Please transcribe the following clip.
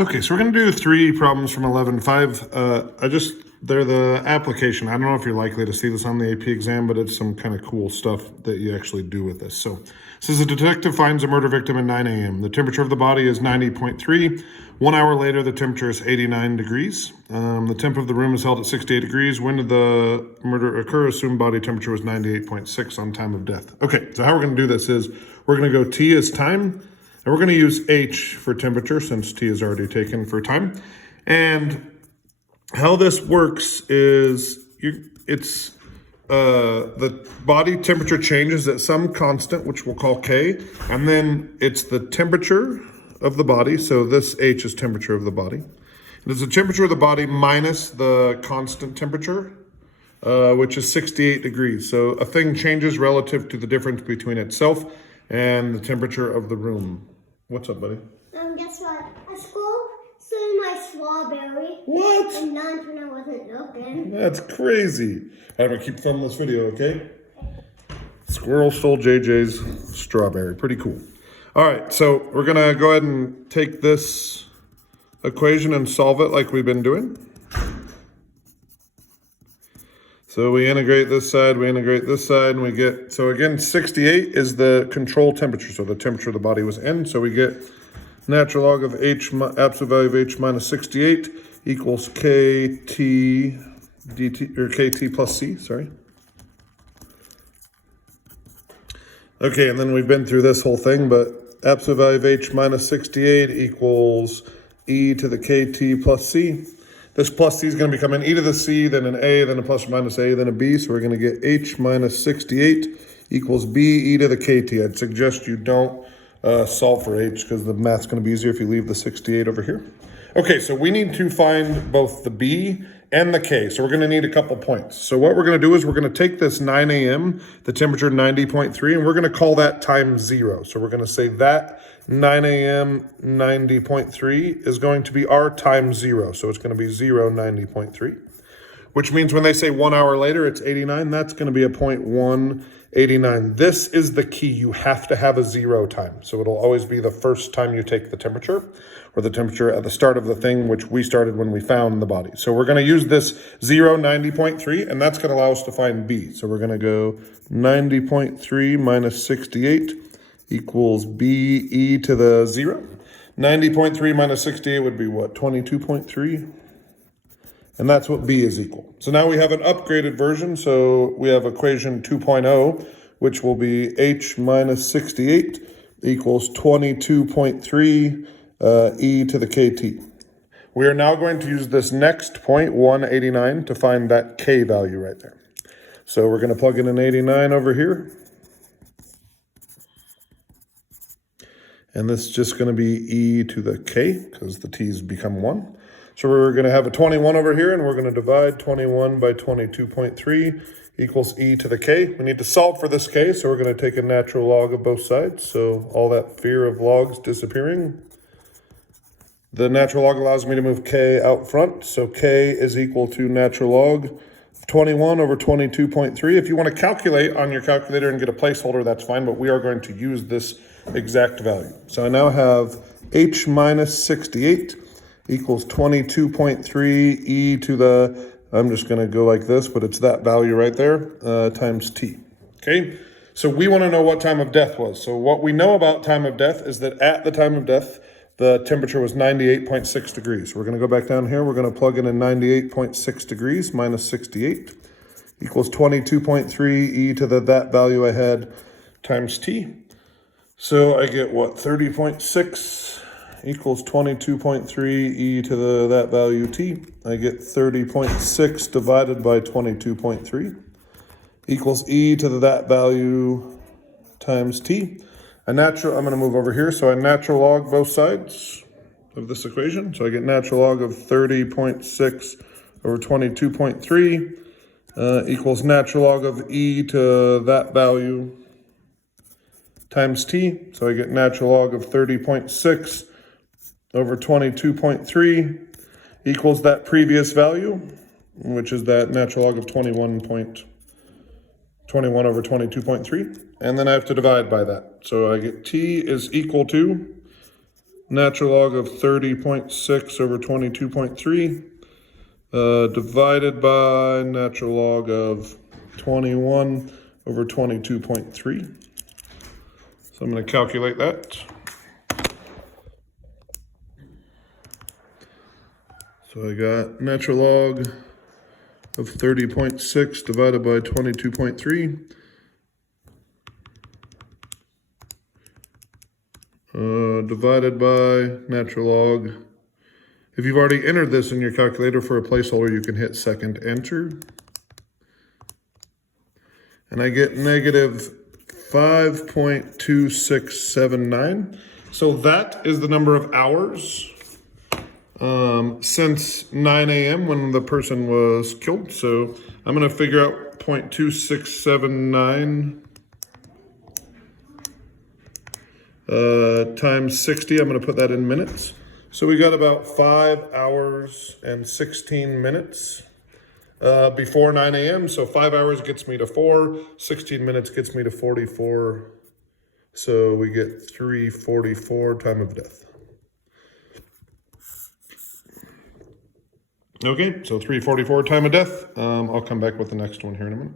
Okay, so we're going to do 3 problems from 11.5. They're the application. I don't know if you're likely to see this on the AP exam, but it's some kind of cool stuff that you actually do with this. So it says a detective finds a murder victim at 9 a.m. The temperature of the body is 90.3. 1 hour later, the temperature is 89 degrees. The temp of the room is held at 68 degrees. When did the murder occur? Assumed body temperature was 98.6 on time of death. Okay, so how we're going to do this is we're going to go T as time. And we're going to use H for temperature since T is already taken for time. And how this works is the body temperature changes at some constant, which we'll call K, and then it's the temperature of the body. So this H is temperature of the body. It's the temperature of the body minus the constant temperature, which is 68 degrees. So a thing changes relative to the difference between itself and the temperature of the room. What's up, buddy? Guess what? At school, stole my strawberry. What? And none when I wasn't looking. That's crazy. I'm gonna keep filming this video, okay? Squirrel stole JJ's strawberry. Pretty cool. All right, so we're gonna go ahead and take this equation and solve it like we've been doing. So we integrate this side, and we get, so again, 68 is the control temperature. So the temperature the body was in. So we get natural log of H, absolute value of H minus 68 equals KT dt, or KT plus C, sorry. Okay, and then we've been through this whole thing, but absolute value of H minus 68 equals E to the KT plus C. This plus C is going to become an E to the C, then an A, then a plus or minus A, then a B. So we're going to get H minus 68 equals B E to the KT. I'd suggest you don't solve for H because the math's going to be easier if you leave the 68 over here. Okay, so we need to find both the B and the K. So we're going to need a couple points. So what we're going to do is we're going to take this 9 a.m., the temperature 90.3, and we're going to call that times 0. So we're going to say that 9 a.m. 90.3 is going to be our times 0. So it's going to be 0, 90.3, which means when they say 1 hour later, it's 89. That's going to be a 0.189. This is the key. You have to have a 0 time. So it'll always be the first time you take the temperature, or the temperature at the start of the thing, which we started when we found the body. So we're going to use this 0, 90.3, and that's going to allow us to find B. So we're going to go 90.3 minus 68 equals B E to the 0. 90.3 minus 68 would be what, 22.3? And that's what B is equal. So now we have an upgraded version. So we have equation 2.0, which will be H minus 68 equals 22.3 E to the KT. We are now going to use this next point, 189, to find that K value right there. So we're going to plug in an 89 over here. And this is just going to be E to the K because the T's become 1. So we're going to have a 21 over here, and we're going to divide 21 by 22.3 equals E to the K. We need to solve for this K, so we're going to take a natural log of both sides. So all that fear of logs disappearing. The natural log allows me to move K out front. So K is equal to natural log of 21 over 22.3. If you want to calculate on your calculator and get a placeholder, that's fine, but we are going to use this exact value. So I now have H minus 68 equals 22.3 E to the, I'm just going to go like this, but it's that value right there, times T. Okay, so we want to know what time of death was. So what we know about time of death is that at the time of death, the temperature was 98.6 degrees. We're going to go back down here. We're going to plug in 98.6 degrees minus 68 equals 22.3 E to the that value I had times T. So I get what, 30.6 equals 22.3 E to the that value T. I get 30.6 divided by 22.3 equals E to the that value times T. I'm going to move over here. So I natural log both sides of this equation. So I get natural log of 30.6 over 22.3 equals natural log of E to that value times T. So I get natural log of 30.6 over 22.3 equals that previous value, which is that natural log of 21 over 22.3. And then I have to divide by that. So I get T is equal to natural log of 30.6 over 22.3 divided by natural log of 21 over 22.3. So I'm going to calculate that. So I got natural log of 30.6 divided by 22.3. Divided by natural log. If you've already entered this in your calculator for a placeholder, you can hit second enter. And I get negative 5.2679. So that is the number of hours since 9 a.m. when the person was killed. So I'm going to figure out 0.2679 times 60. I'm going to put that in minutes. So we got about 5 hours and 16 minutes before 9 a.m. So 5 hours gets me to 4, 16 minutes gets me to 44. So we get 3:44 time of death. Okay, so 3:44 time of death. I'll come back with the next one here in a minute.